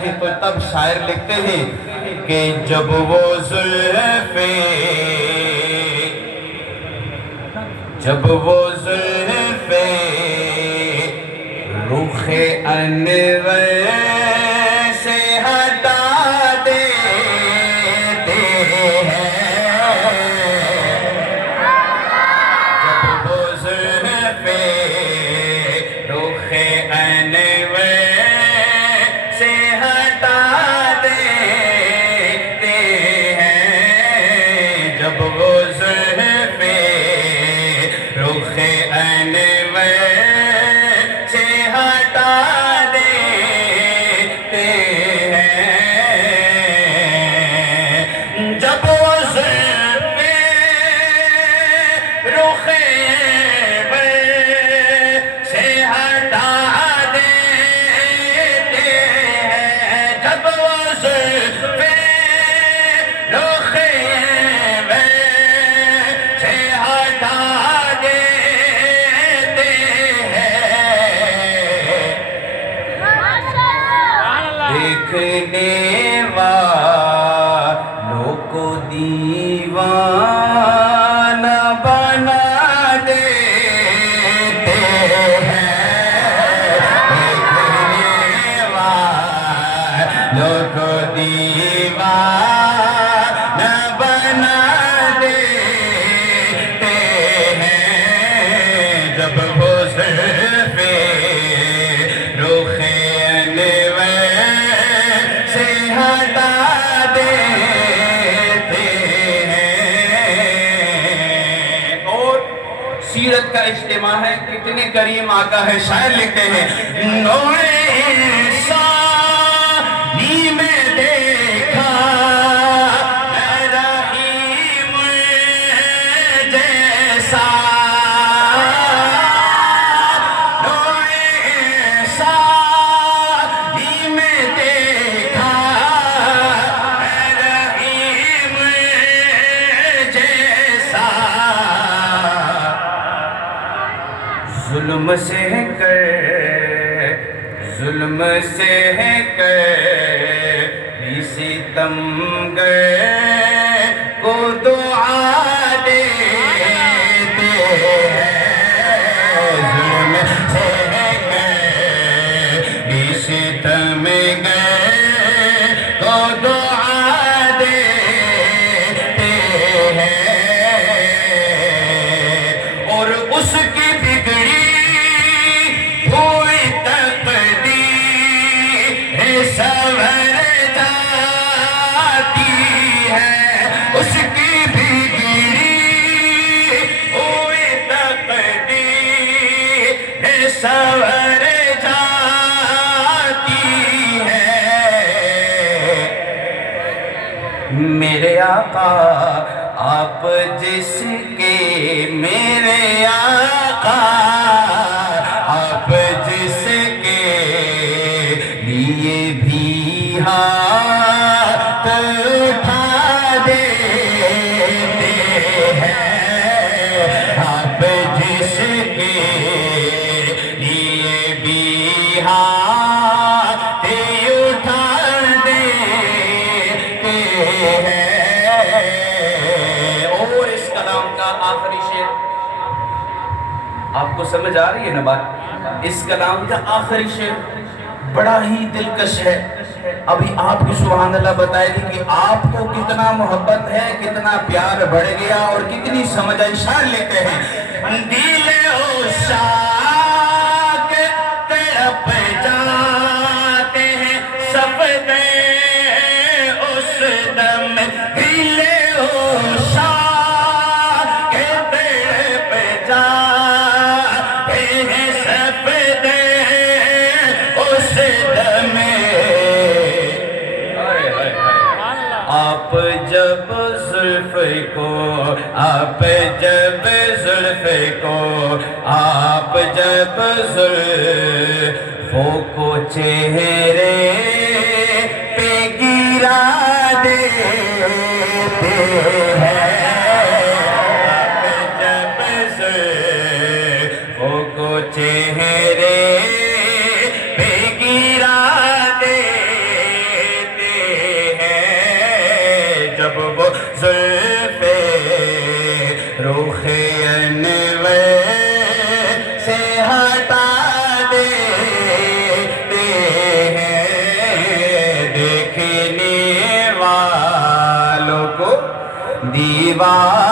تو تب شاعر لکھتے ہیں کہ جب وہ زلفیں رخ انور سے ہٹا دیتے ہیں، جب وہ زلفیں رخ انور سے ہٹا دیتے ہیں، جب وہ زلفیں رخ انور سے ہٹا دیتے ہیں، جب وہ زلفیں رخ انور سے ہٹا دیتے ہیں، جب وہ زلفیں رخ انور سے ہٹا دیتے ہیں، دیکھنے والوں کو دیوانہ بنا دیتے ہیں، دیکھنے والوں کو دیوانہ بنا دیتے ہیں، جب وہ زلفیں رخ انور سے ہٹا دیتے ہیں۔ اور سیرت کا اجتماع ہے، کتنے کریم آقا ہے، شاعر لکھتے ہیں نوع انسانی میں دیکھا میں رحیم جیسا، نوع انسانی میں دیکھا میں رحیم جیسا، ظلم سے کر بھی ستمگر کو دعا دیتے ہیں، ظلم سے کر بھی ستمگر کو دعا دیتے ہیں، اور اس کی بگڑی ہوئی تقدیر سنور جاتی ہے، اس کی بگڑی ہوئی تقدیر سنور جاتی ہے، میرے آقا آپ جس کے، میرے آقا آپ جس کے لیے بھی ہاتھ اٹھا دیتے ہیں، آپ جس کے لیے بھی ہاتھ اٹھا دیتے ہیں۔ اور اس کلام کا آخری شعر آپ کو سمجھ آ رہی ہے نا بات؟ اس کلام کا آخری شعر بڑا ہی دلکش ہے، ابھی آپ کی سبحان اللہ بتائے گی کہ آپ کو کتنا محبت ہے، کتنا پیار بڑھ گیا اور کتنی سمجھ آئی۔ شاعر لیتے ہیں دل عشاق تڑپ جاتے ہیں سفدے اس دم، دل عشاق تڑپ جاتے ہیں سفدے اس دم، آپ جب زلف کو، آپ جب زلف کو، آپ جب زلفوں کو چہرے پہ گرا دیتے ہیں، آپ جب زلفوں کو چہرے پہ گرا دیتے رخ انور سے ہٹا دیتے ہیں، دیکھنے والوں کو دیوار